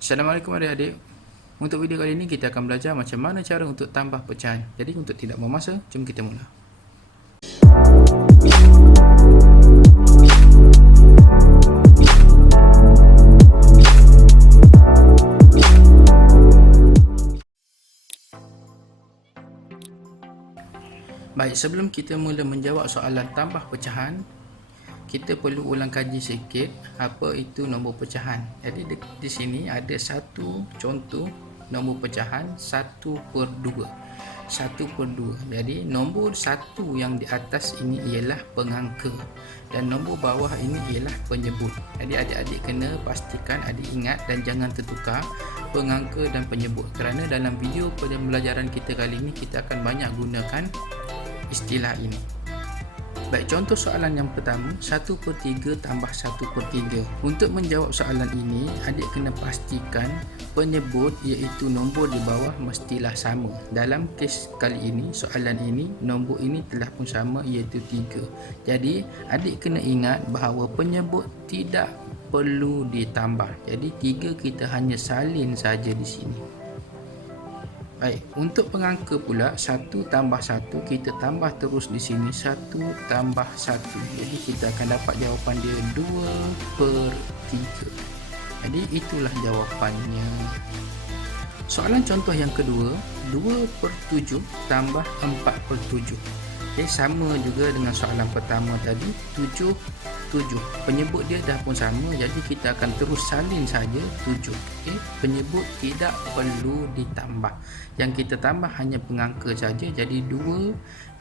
Assalamualaikum adik-adik. Untuk video kali ini kita akan belajar macam mana cara untuk tambah pecahan. Jadi untuk tidak buang masa, jom kita mula. Baik, sebelum kita mula menjawab soalan tambah pecahan, kita perlu ulang kaji sikit apa itu nombor pecahan. Jadi di sini ada satu contoh nombor pecahan 1/2. 1/2. Jadi nombor 1 yang di atas ini ialah pengangka dan nombor bawah ini ialah penyebut. Jadi adik-adik kena pastikan adik ingat dan jangan tertukar pengangka dan penyebut, kerana dalam video pembelajaran kita kali ini kita akan banyak gunakan istilah ini. Baik, contoh soalan yang pertama, 1/3 tambah 1/3. Untuk menjawab soalan ini, adik kena pastikan penyebut iaitu nombor di bawah mestilah sama. Dalam kes kali ini, soalan ini, nombor ini telah pun sama iaitu 3. Jadi, adik kena ingat bahawa penyebut tidak perlu ditambah. Jadi, 3 kita hanya salin saja di sini. Baik, untuk pengangka pula 1 tambah 1 kita tambah terus di sini 1 tambah 1. Jadi kita akan dapat jawapan dia 2/3. Jadi itulah jawapannya. Soalan contoh yang kedua, 2/7 tambah 4/7. Okay, sama juga dengan soalan pertama tadi, 7/7. Penyebut dia dah pun sama, jadi kita akan terus salin saja 7. Okay, penyebut tidak perlu ditambah. Yang kita tambah hanya pengangka saja, jadi 2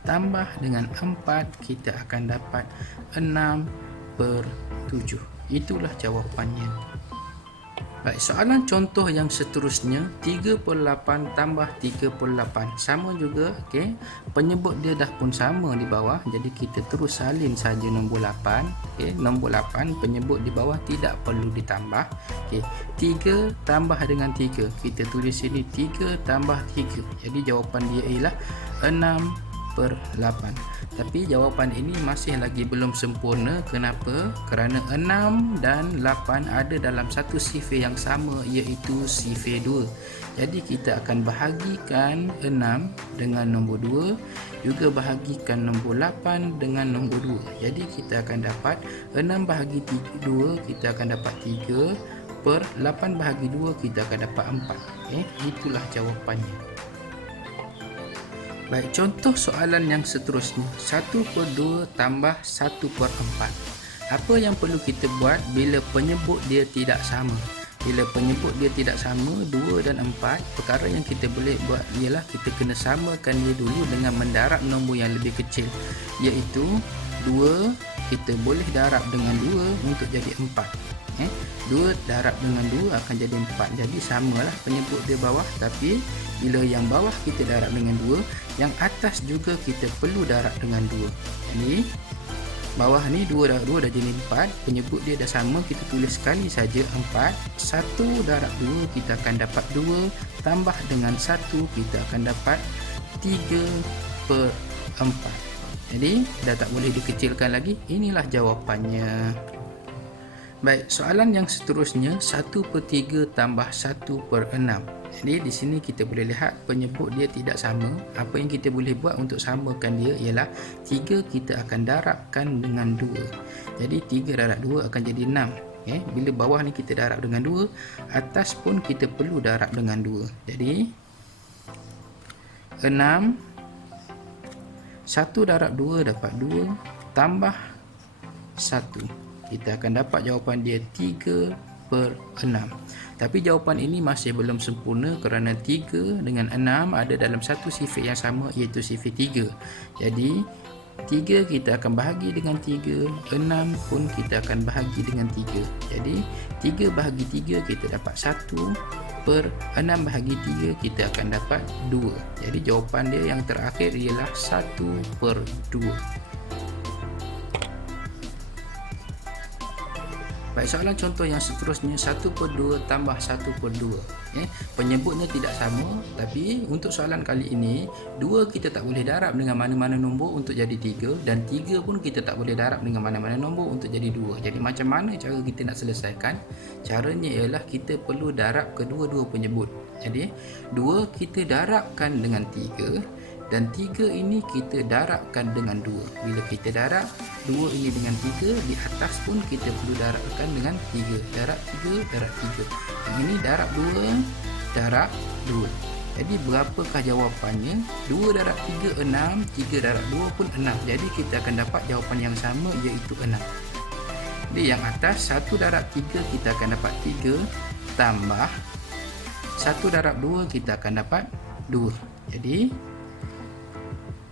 tambah dengan 4 kita akan dapat 6/7. Itulah jawapannya. Baik, soalan contoh yang seterusnya, 3/8 tambah 3/8. Sama juga, okey. Penyebut dia dah pun sama di bawah, jadi kita terus salin saja nombor 8. Okey, nombor 8 penyebut di bawah tidak perlu ditambah. Okey, 3 tambah dengan 3. Kita tulis sini 3 tambah 3. Jadi jawapan dia ialah 6/8. Tapi jawapan ini masih lagi belum sempurna. Kenapa? Kerana 6 dan 8 ada dalam satu sifar yang sama, iaitu sifar 2. Jadi kita akan bahagikan 6 dengan nombor 2, juga bahagikan nombor 8 dengan nombor 2. Jadi kita akan dapat 6 bahagi 2 kita akan dapat 3, per 8 bahagi 2 kita akan dapat 4. Itulah jawapannya. Baik, contoh soalan yang seterusnya, 1/2 tambah 1/4. Apa yang perlu kita buat bila penyebut dia tidak sama? Bila penyebut dia tidak sama, 2 dan 4, perkara yang kita boleh buat ialah kita kena samakan dia dulu dengan mendarab nombor yang lebih kecil, iaitu 2 kita boleh darab dengan 2 untuk jadi 4. 2 darab dengan 2 akan jadi 4. Jadi samalah penyebut dia bawah, tapi bila yang bawah kita darab dengan 2, yang atas juga kita perlu darab dengan 2. Jadi bawah ni 2 darab 2 dah jadi 4, penyebut dia dah sama, kita tulis sekali saja 4. 1 darab 2 kita akan dapat 2, tambah dengan 1 kita akan dapat 3/4. Jadi dah tak boleh dikecilkan lagi. Inilah jawapannya. Baik, soalan yang seterusnya, 1/3 tambah 1/6. Jadi di sini kita boleh lihat penyebut dia tidak sama. Apa yang kita boleh buat untuk samakan dia ialah 3 kita akan darabkan dengan 2. Jadi 3 darab 2 akan jadi 6. Bila bawah ni kita darab dengan 2, atas pun kita perlu darab dengan 2. Jadi 6, 1 darab 2 dapat 2, tambah 1. Kita akan dapat jawapan dia 3/6. Tapi jawapan ini masih belum sempurna kerana 3 dengan 6 ada dalam satu sifar yang sama, iaitu sifar 3. Jadi 3 kita akan bahagi dengan 3, 6 pun kita akan bahagi dengan 3. Jadi 3 bahagi 3 kita dapat 1, per 6 bahagi 3 kita akan dapat 2. Jadi jawapan dia yang terakhir ialah 1/2. Baik, soalan contoh yang seterusnya 1/2 tambah 1/2. Penyebutnya tidak sama, tapi untuk soalan kali ini 2 kita tak boleh darab dengan mana-mana nombor untuk jadi 3, dan 3 pun kita tak boleh darab dengan mana-mana nombor untuk jadi 2. Jadi macam mana cara kita nak selesaikan? Caranya ialah kita perlu darab kedua-dua penyebut. Jadi 2 kita darabkan dengan 3, dan 3 ini kita darabkan dengan 2. Bila kita darab 2 ini dengan 3, di atas pun kita perlu darabkan dengan 3. Darab 3, darab 3. Yang ini darab 2, darab 2. Jadi berapakah jawapannya? 2 darab 3, 6. 3 darab 2 pun 6. Jadi kita akan dapat jawapan yang sama, iaitu 6. Jadi yang atas 1 darab 3 kita akan dapat 3, tambah 1 darab 2 kita akan dapat 2. Jadi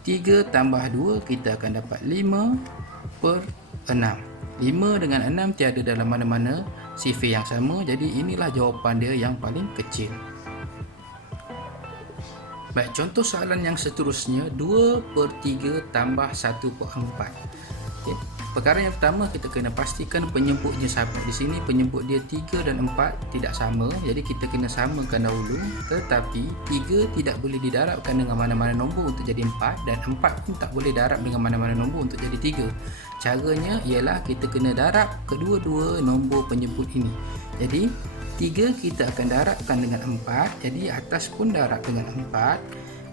3 tambah 2 kita akan dapat 5/6. 5 dengan 6 tiada dalam mana-mana sifir yang sama. Jadi inilah jawapan dia yang paling kecil. Baik, contoh soalan yang seterusnya 2/3 tambah 1/4. Perkara yang pertama, kita kena pastikan penyebutnya sama. Di sini penyebut dia 3 dan 4 tidak sama. Jadi kita kena samakan dahulu. Tetapi 3 tidak boleh didarabkan dengan mana-mana nombor untuk jadi 4, dan 4 pun tak boleh darab dengan mana-mana nombor untuk jadi 3. Caranya ialah kita kena darab kedua-dua nombor penyebut ini. Jadi 3 kita akan darabkan dengan 4. Jadi atas pun darab dengan 4.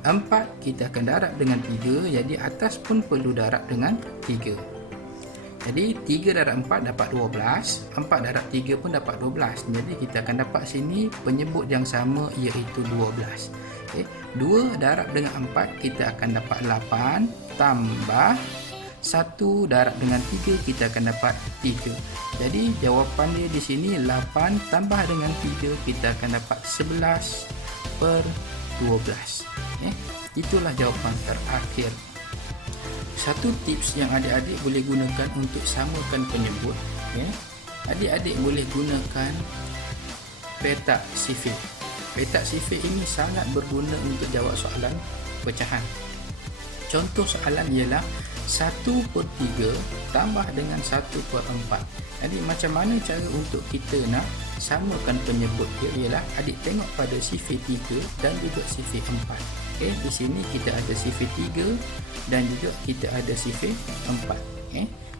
4 kita akan darab dengan 3. Jadi atas pun perlu darab dengan 3. Jadi 3 darab 4 dapat 12, 4 darab 3 pun dapat 12. Jadi kita akan dapat sini penyebut yang sama, iaitu 12. 2 darab dengan 4 kita akan dapat 8, tambah 1 darab dengan 3 kita akan dapat 3. Jadi jawapan dia di sini 8 tambah dengan 3 kita akan dapat 11/12. Itulah jawapan terakhir. Satu tips yang adik-adik boleh gunakan untuk samakan penyebut, adik-adik boleh gunakan petak sifir. Petak sifir ini sangat berguna untuk jawab soalan pecahan. Contoh soalan ialah 1/3 tambah dengan 1/4. Jadi macam mana cara untuk kita nak samakan penyebut dia? Ialah adik tengok pada sifir 3 dan juga sifir 4. Di sini kita ada sifir 3 dan juga kita ada sifir 4.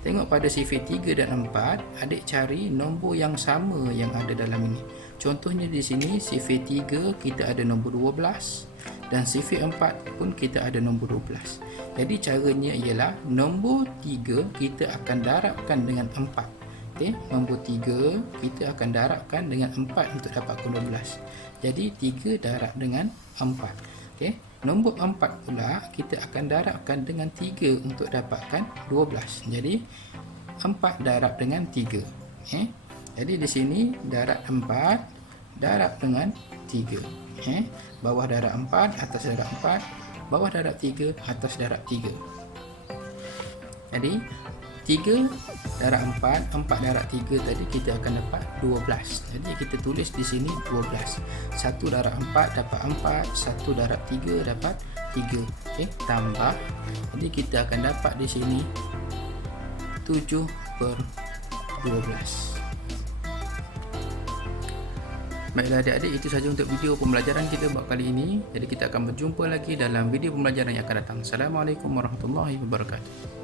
Tengok pada sifir 3 dan 4, adik cari nombor yang sama yang ada dalam ini. Contohnya di sini sifir 3 kita ada nombor 12, dan sifir 4 pun kita ada nombor 12. Jadi caranya ialah nombor 3 kita akan darabkan dengan 4. Nombor 3 kita akan darabkan dengan 4 untuk dapatkan 12. Jadi 3 darab dengan 4. Nombor 4 pula kita akan darabkan dengan 3 untuk dapatkan 12. Jadi 4 darab dengan 3. Jadi di sini darab 4 darab dengan 3. Bawah darab 4, atas darab 4, bawah darab 3, atas darab 3. Jadi 3 darab 4, 4 darab 3 tadi kita akan dapat 12. Jadi kita tulis di sini 12. 1 darab 4 dapat 4, 1 darab 3 dapat 3. Tambah. Jadi kita akan dapat di sini 7/12. Baiklah adik-adik, itu saja untuk video pembelajaran kita buat kali ini. Jadi kita akan berjumpa lagi dalam video pembelajaran yang akan datang. Assalamualaikum warahmatullahi wabarakatuh.